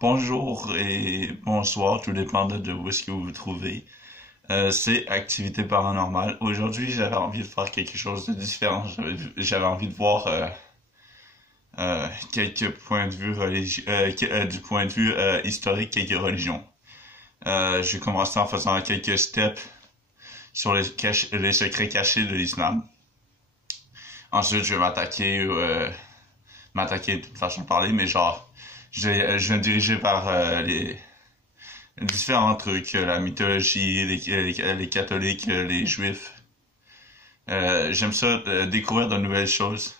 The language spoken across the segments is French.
Bonjour et bonsoir, tout dépend de où est-ce que vous vous trouvez. C'est Activité paranormale. Aujourd'hui, j'avais envie de faire quelque chose de différent. J'avais envie de voir quelques points de vue du point de vue historique, quelques religions. J'ai commencé en faisant quelques steps sur les secrets cachés de l'islam. Ensuite, je vais m'attaquer de toute façon de parler, mais genre, je vais me diriger vers les différents trucs, la mythologie, les catholiques, les juifs. J'aime ça, découvrir de nouvelles choses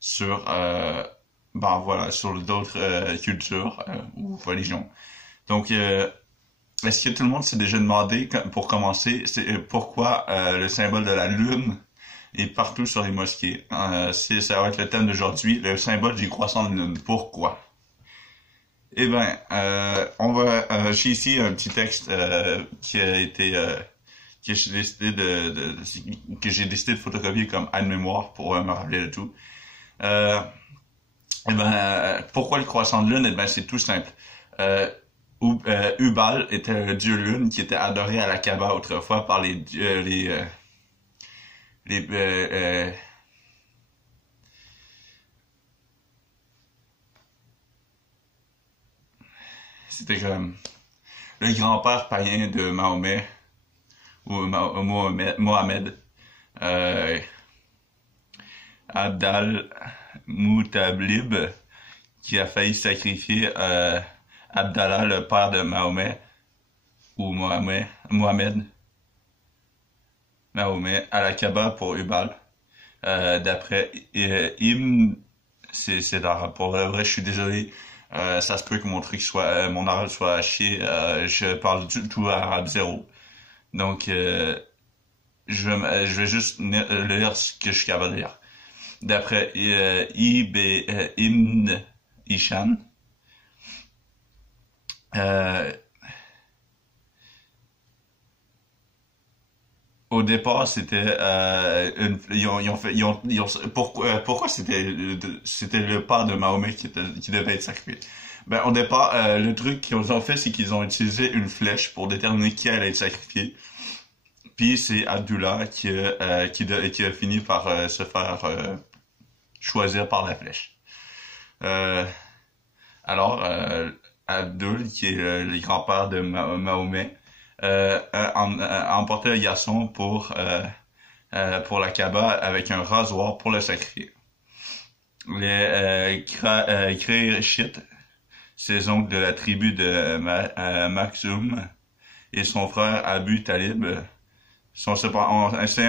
sur, sur d'autres cultures ou religions. Donc, est-ce que tout le monde s'est déjà demandé, pour commencer, pourquoi le symbole de la lune est partout sur les mosquées? Ça va être le thème d'aujourd'hui, le symbole du croissant de lune. Pourquoi? Eh ben, j'ai ici un petit texte qui a été que j'ai décidé de photocopier comme aide-mémoire pour me rappeler de tout. Euh, Pourquoi le croissant de lune? Eh ben, c'est tout simple. Hubal était un dieu lune qui était adoré à la Kaaba autrefois par les c'était comme le grand-père païen de Mahomet ou Mohamed, euh, Abdal Moutablib, qui a failli sacrifier Abdallah, le père de Mahomet, ou Mahomet, à la Kaaba pour Hubal. D'après Ibn, pour le vrai, je suis désolé. Ça se peut que mon arabe soit à chier. Je parle du tout arabe zéro. Donc, je vais juste lire ce que je suis capable de lire. D'après Ibn Hisham, au départ, c'était pourquoi c'était le père de Mahomet qui devait être sacrifié. Ben au départ, le truc qu'ils ont fait, c'est qu'ils ont utilisé une flèche pour déterminer qui allait être sacrifié. Puis c'est Abdullah qui a fini par se faire choisir par la flèche. Euh, Abdul, qui est le grand-père de Mahomet, a emporté le garçon pour la Kaaba avec un rasoir pour le sacrifier. Les Qurayshites, ses oncles de la tribu de Makhzoum et son frère Abu Talib ont cependant essayé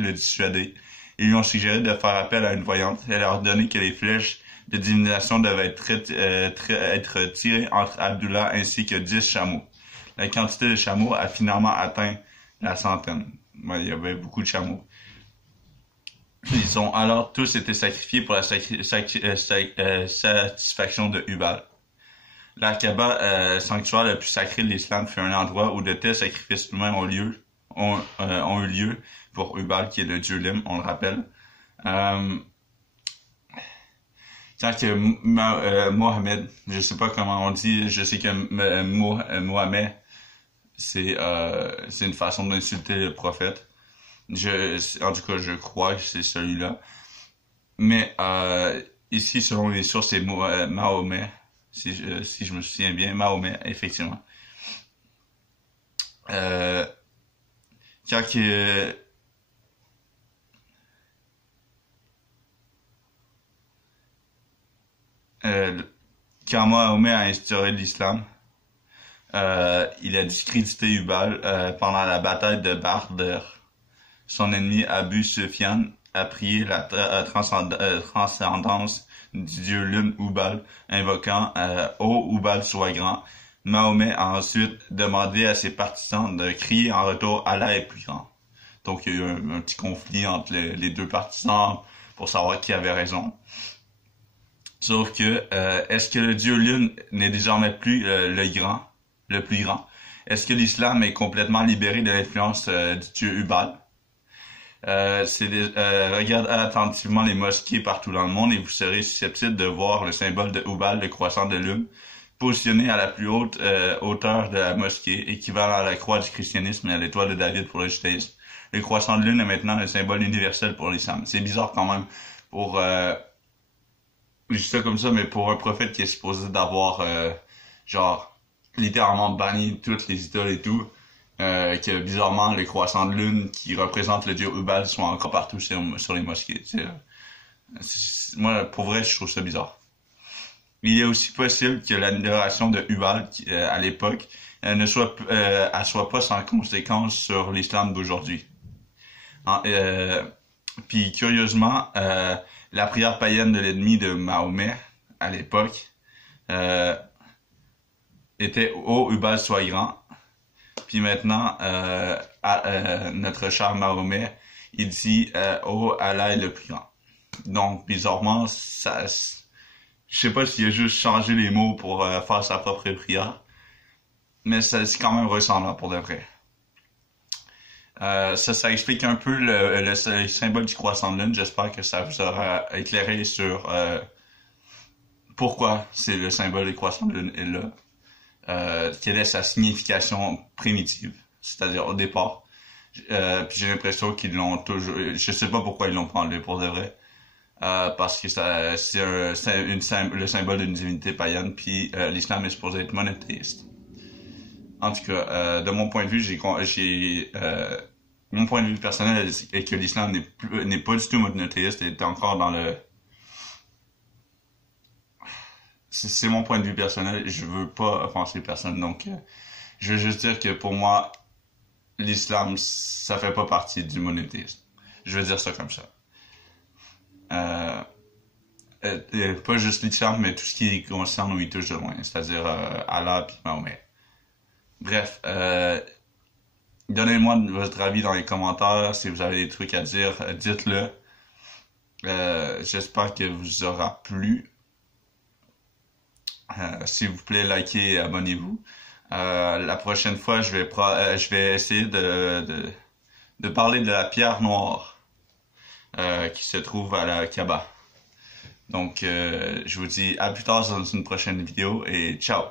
de le dissuader. Ils lui ont suggéré de faire appel à une voyante et leur donner que les flèches de divination devaient être tirées entre Abdullah ainsi que 10 chameaux. La quantité de chameaux a finalement atteint la centaine. Ouais, il y avait beaucoup de chameaux. Ils ont alors tous été sacrifiés pour la satisfaction de Hubal. La Kaaba, sanctuaire le plus sacré de l'islam, fut un endroit où de tels sacrifices humains ont eu lieu pour Hubal, qui est le dieu Lim, on le rappelle. Quand que Mohamed, je sais pas comment on dit, je sais que Mohamed, c'est une façon d'insulter le prophète. En tout cas, je crois que c'est celui-là. Mais ici, selon les sources, c'est Mahomet, si je me souviens bien, Mahomet, effectivement. Euh, quand que euh, quand Mahomet a instauré l'islam, il a discrédité Hubal pendant la bataille de Badr. Son ennemi Abu Sufyan a prié la transcendance du dieu lune Hubal, invoquant Ô Hubal sois grand. Mahomet a ensuite demandé à ses partisans de crier en retour Allah est plus grand. Donc il y a eu un petit conflit entre les deux partisans pour savoir qui avait raison. Sauf que est-ce que le dieu lune n'est désormais plus le plus grand? Est-ce que l'islam est complètement libéré de l'influence du dieu Hubal? Regardez attentivement les mosquées partout dans le monde et vous serez susceptible de voir le symbole de Hubal, le croissant de lune, positionné à la plus haute hauteur de la mosquée, équivalent à la croix du christianisme et à l'étoile de David pour le judaïsme. Le croissant de lune est maintenant le symbole universel pour l'islam. C'est bizarre quand même pour je dis ça comme ça, mais pour un prophète qui est supposé d'avoir genre littéralement banni toutes les idoles et tout, que bizarrement les croissants de lune qui représentent le dieu Hubal sont encore partout sur les mosquées. Moi, pour vrai, je trouve ça bizarre. Il est aussi possible que l'adoration de Hubal à l'époque elle soit pas sans conséquence sur l'islam d'aujourd'hui. Puis curieusement, la prière païenne de l'ennemi de Mahomet à l'époque était ô Hubal soit grand. Puis maintenant, notre cher Mahomet, il dit ô Allah est le plus grand. Donc bizarrement, je sais pas s'il a juste changé les mots pour faire sa propre prière, mais c'est quand même ressemblant pour de vrai. Ça explique un peu le symbole du croissant de lune. J'espère que ça vous aura éclairé sur pourquoi c'est le symbole du croissant de lune est là. Quelle est sa signification primitive, c'est-à-dire au départ. Puis j'ai l'impression qu'ils l'ont toujours... Je sais pas pourquoi ils l'ont pas enlevé pour de vrai. Parce que c'est le symbole d'une divinité païenne, puis l'islam est supposé être monothéiste. En tout cas, de mon point de vue, mon point de vue personnel est que l'islam n'est pas du tout monothéiste, et est encore dans le... C'est mon point de vue personnel, je veux pas offenser personne, donc je veux juste dire que pour moi, l'islam, ça fait pas partie du monothéisme. Je veux dire ça comme ça. Pas juste l'islam, mais tout ce qui concerne où il touche de loin, c'est-à-dire Allah puis Mahomet. Bref, donnez-moi votre avis dans les commentaires. Si vous avez des trucs à dire, dites-le. J'espère que vous aura plu. S'il vous plaît, likez et abonnez-vous. La prochaine fois, je vais essayer de parler de la pierre noire qui se trouve à la Kaaba. Donc, je vous dis à plus tard dans une prochaine vidéo et ciao!